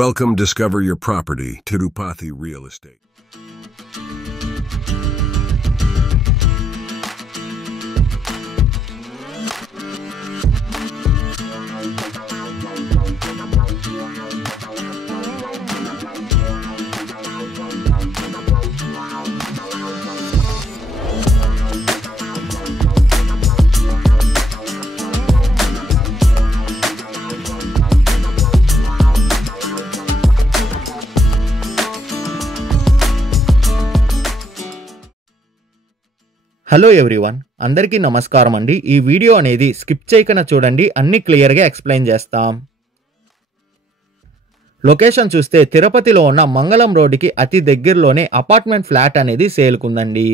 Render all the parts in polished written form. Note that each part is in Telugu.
Welcome, discover your property, Tirupati Real Estate. Hello everyone, అందరికీ నమస్కారం అండి. ఈ వీడియో అనేది స్కిప్ చేయకుండా చూడండి, అన్ని క్లియర్గా ఎక్స్ప్లెయిన్ చేస్తాం. లొకేషన్ చూస్తే తిరుపతిలో ఉన్న మంగళం రోడ్డుకి అతి దగ్గరలోనే అపార్ట్మెంట్ ఫ్లాట్ అనేది సేల్కుందండి.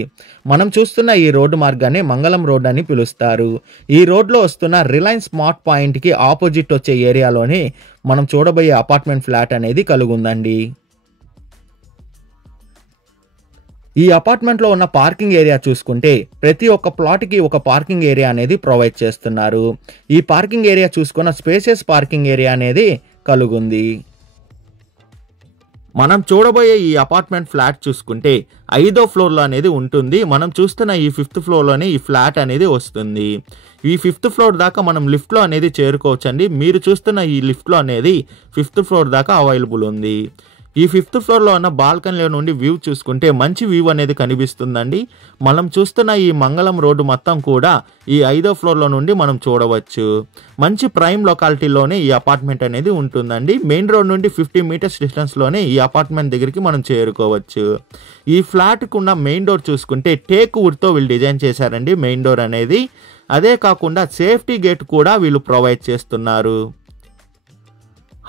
మనం చూస్తున్న ఈ రోడ్డు మార్గాన్ని మంగళం రోడ్ అని పిలుస్తారు. ఈ రోడ్లో వస్తున్న రిలయన్స్ స్మార్ట్ పాయింట్కి ఆపోజిట్ వచ్చే ఏరియాలోనే మనం చూడబోయే అపార్ట్మెంట్ ఫ్లాట్ అనేది కలుగుందండి. ఈ అపార్ట్మెంట్లో ఉన్న పార్కింగ్ ఏరియా చూసుకుంటే ప్రతి ఒక్క ప్లాట్కి ఒక పార్కింగ్ ఏరియా అనేది ప్రొవైడ్ చేస్తున్నారు. ఈ పార్కింగ్ ఏరియా చూసుకున్న స్పేసియస్ పార్కింగ్ ఏరియా అనేది కలుగుంది. మనం చూడబోయే ఈ అపార్ట్మెంట్ ఫ్లాట్ చూసుకుంటే 5వ ఫ్లోర్లో అనేది ఉంటుంది. మనం చూస్తున్న ఈ 5th ఫ్లోర్లోనే ఈ ఫ్లాట్ అనేది వస్తుంది. ఈ 5th ఫ్లోర్ దాకా మనం లిఫ్ట్లో అనేది చేరుకోవచ్చండి. మీరు చూస్తున్న ఈ లిఫ్ట్లో అనేది 5th ఫ్లోర్ దాకా అవైలబుల్ ఉంది. ఈ 5th ఫ్లోర్లో ఉన్న బాల్కనీలో నుండి వ్యూ చూసుకుంటే మంచి వ్యూ అనేది కనిపిస్తుందండి. మనం చూస్తున్న ఈ మంగళం రోడ్డు మొత్తం కూడా ఈ 5వ ఫ్లోర్లో నుండి మనం చూడవచ్చు. మంచి ప్రైమ్ లొకాలిటీలోనే ఈ అపార్ట్మెంట్ అనేది ఉంటుందండి. మెయిన్ రోడ్ నుండి 50 మీటర్స్ డిస్టెన్స్లోనే ఈ అపార్ట్మెంట్ దగ్గరికి మనం చేరుకోవచ్చు. ఈ ఫ్లాట్కు ఉన్న మెయిన్ డోర్ చూసుకుంటే టేక్ వుడ్తో వీళ్ళు డిజైన్ చేశారండి మెయిన్ డోర్ అనేది. అదే కాకుండా సేఫ్టీ గేట్ కూడా వీళ్ళు ప్రొవైడ్ చేస్తున్నారు.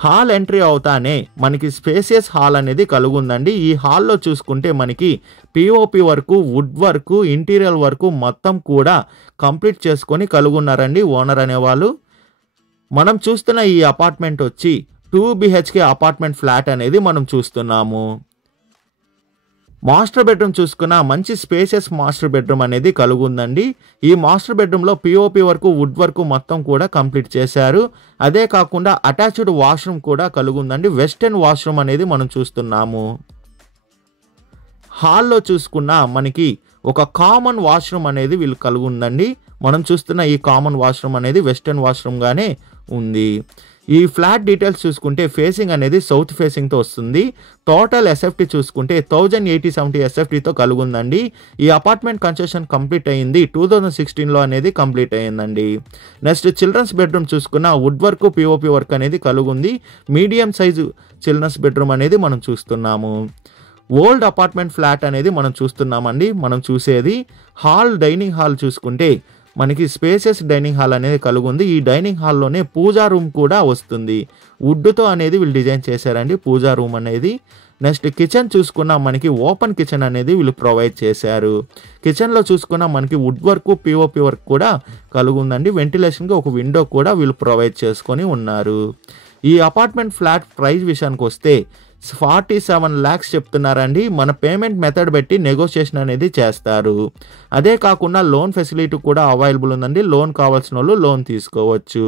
హాల్ ఎంట్రీ అవుతానే మనకి స్పేసియస్ హాల్ అనేది కలుగుందండి. ఈ హాల్లో చూసుకుంటే మనకి పిఓపి వరకు, వుడ్ వర్క్, ఇంటీరియర్ వరకు మొత్తం కూడా కంప్లీట్ చేసుకొని కలుగున్నారండి ఓనర్ అనేవాళ్ళు. మనం చూస్తున్న ఈ అపార్ట్మెంట్ వచ్చి 2 BHK అపార్ట్మెంట్ ఫ్లాట్ అనేది మనం చూస్తున్నాము. మాస్టర్ బెడ్రూమ్ చూసుకున్న మంచి స్పేసియస్ మాస్టర్ బెడ్రూమ్ అనేది కలుగుందండి. ఈ మాస్టర్ బెడ్రూమ్లో పిఓపి వరకు, వుడ్ వర్క్ మొత్తం కూడా కంప్లీట్ చేశారు. అదే కాకుండా అటాచ్డ్ వాష్రూమ్ కూడా కలుగుందండి. వెస్టర్న్ వాష్రూమ్ అనేది మనం చూస్తున్నాము. హాల్లో చూసుకున్న మనకి ఒక కామన్ వాష్రూమ్ అనేది వీళ్ళు కలుగుందండి. మనం చూస్తున్న ఈ కామన్ వాష్రూమ్ అనేది వెస్టర్న్ వాష్రూమ్ గానే ఉంది. ఈ ఫ్లాట్ డీటెయిల్స్ చూసుకుంటే ఫేసింగ్ అనేది సౌత్ ఫేసింగ్తో వస్తుంది. టోటల్ ఎస్ఎఫ్టీ చూసుకుంటే 1080/70 ఎస్ఎఫ్టీతో కలుగుందండి. ఈ అపార్ట్మెంట్ కన్స్ట్రక్షన్ కంప్లీట్ అయ్యింది 2016లో అనేది కంప్లీట్ అయ్యిందండి. నెక్స్ట్ చిల్డ్రన్స్ బెడ్రూమ్ చూసుకున్న వుడ్ వర్క్, పిఓపి వర్క్ అనేది కలుగుంది. మీడియం సైజు చిల్డ్రన్స్ బెడ్రూమ్ అనేది మనం చూస్తున్నాము. ఓల్డ్ అపార్ట్మెంట్ ఫ్లాట్ అనేది మనం చూస్తున్నామండి. మనం చూసేది హాల్, డైనింగ్ హాల్ చూసుకుంటే మనకి స్పేసెస్ డైనింగ్ హాల్ అనేది కలుగుంది. ఈ డైనింగ్ హాల్లోనే పూజా రూమ్ కూడా వస్తుంది. వుడ్తో అనేది వీళ్ళు డిజైన్ చేశారండి పూజా రూమ్ అనేది. నెక్స్ట్ కిచెన్ చూసుకున్న మనకి ఓపెన్ కిచెన్ అనేది వీళ్ళు ప్రొవైడ్ చేశారు. కిచెన్లో చూసుకున్న మనకి వుడ్ వర్క్, పిఓపి వర్క్ కూడా కలుగుందండి. వెంటిలేషన్కి ఒక విండో కూడా వీళ్ళు ప్రొవైడ్ చేసుకొని ఉన్నారు. ఈ అపార్ట్మెంట్ ఫ్లాట్ ప్రైస్ విషయానికి వస్తే 47 lakhs చెప్తున్నారండి. మన పేమెంట్ మెథడ్ బట్టి నెగోషియేషన్ అనేది చేస్తారు. అదే కాకుండా లోన్ ఫెసిలిటీ కూడా అవైలబుల్ ఉందండి. లోన్ కావాల్సిన వాళ్ళు లోన్ తీసుకోవచ్చు.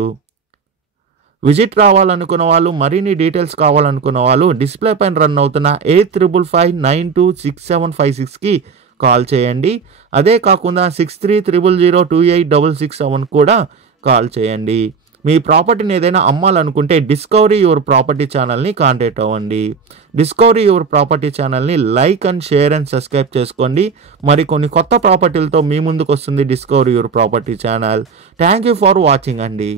విజిట్ రావాలనుకున్న వాళ్ళు, మరిన్ని డీటెయిల్స్ కావాలనుకున్న వాళ్ళు డిస్ప్లే పైన రన్ అవుతున్న 8355926756కి కాల్ చేయండి. అదే కాకుండా 6300028667 కూడా కాల్ చేయండి. మీ ప్రాపర్టీని ఏదైనా అమ్మాలనుకుంటే డిస్కవరీ యువర్ ప్రాపర్టీ ఛానల్ని కాంటాక్ట్ అవ్వండి. డిస్కవరీ యువర్ ప్రాపర్టీ ఛానల్ని like and share and subscribe చేసుకోండి. మరి కొన్ని కొత్త ప్రాపర్టీలతో మీ ముందుకు వస్తుంది discovery your property channel. Thank you for watching అండి.